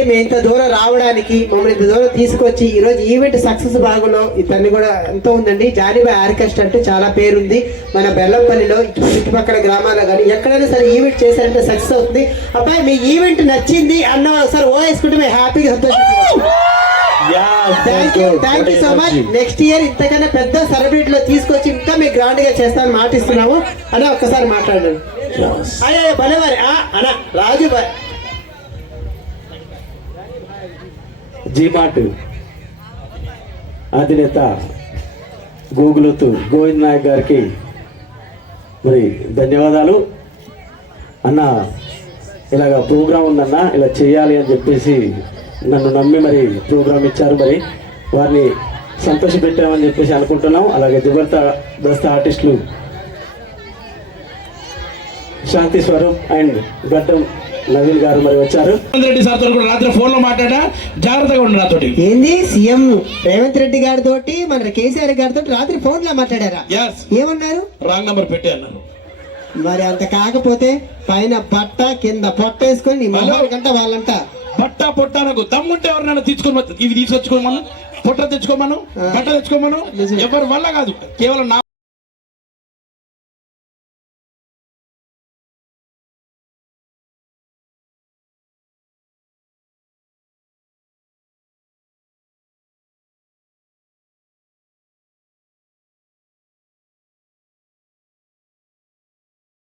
మేము ఇంత దూరం రావడానికి మమ్మల్ని ఇంత దూరం తీసుకొచ్చి ఈ రోజు ఈవెంట్ సక్సెస్ భాగంలో ఇతన్ని కూడా ఎంతో ఉందండి. జానీబాయ్ ఆర్కెస్ట్రా అంటే చాలా పేరుంది మన బెల్లంపల్లిలో, చుట్టుపక్కల గ్రామాల్లో కానీ ఎక్కడైనా సరే ఈవెంట్ చేశారంటే సక్సెస్ అవుతుంది. అబ్బాయి మీ ఈవెంట్ నచ్చింది అన్న ఒకసారి ఓ వేసుకుంటే మేము హ్యాపీగా సంతోషిస్తాం. Thank you so much. Next year ఇంతకన్నా పెద్ద సెలబ్రిటీలో తీసుకొచ్చి ఇంకా మేము గ్రాండ్ గా చేస్తామని మాటిస్తున్నాము. అన్న ఒక్కసారి మాట్లాడండి. అయ్యా భలేవారి అన్న రాజు జీమార్ట్ అధినేత గూగులుతు గోవింద్ నాయక్ గారికి మరి ధన్యవాదాలు. అన్న ఇలాగ ప్రోగ్రాం ఉందన్న, ఇలా చేయాలి అని చెప్పేసి నన్ను నమ్మి మరి ప్రోగ్రాం ఇచ్చారు. మరి వారిని సంతోషపెట్టామని చెప్పేసి అనుకుంటున్నాం. అలాగే జబర్దస్త్ ఆర్టిస్టులు శాంతి స్వరూప్ అండ్ గడ్డం నవీన్ గారు మరి వచ్చారు. రెడ్డి సార్ తో కూడా రాత్రి ఫోన్ లో మాట్లాడా, జాగ్రత్తగా ఉండు నాతోటి. ఏంది సీఎం రేవంత్ రెడ్డి గారితో మన కేసీఆర్ గారితో రాత్రి ఫోన్ లో మాట్లాడారా? ఏమన్నారు? రాంగ్ నంబర్ పెట్టి అన్నారు. మరి అంత కాకపోతే పైన బట్ట కింద పొట్ట వేసుకొని గంట వాళ్ళంట బట్ట పొట్ట నాకు దమ్ముంటే ఎవరినైనా తీసుకొని ఇవి తీసుకొచ్చుకోమను, పొట్ట తెచ్చుకోమను, బట్ట తెచ్చుకోమను, ఎవరి వల్ల కాదు, కేవలం నా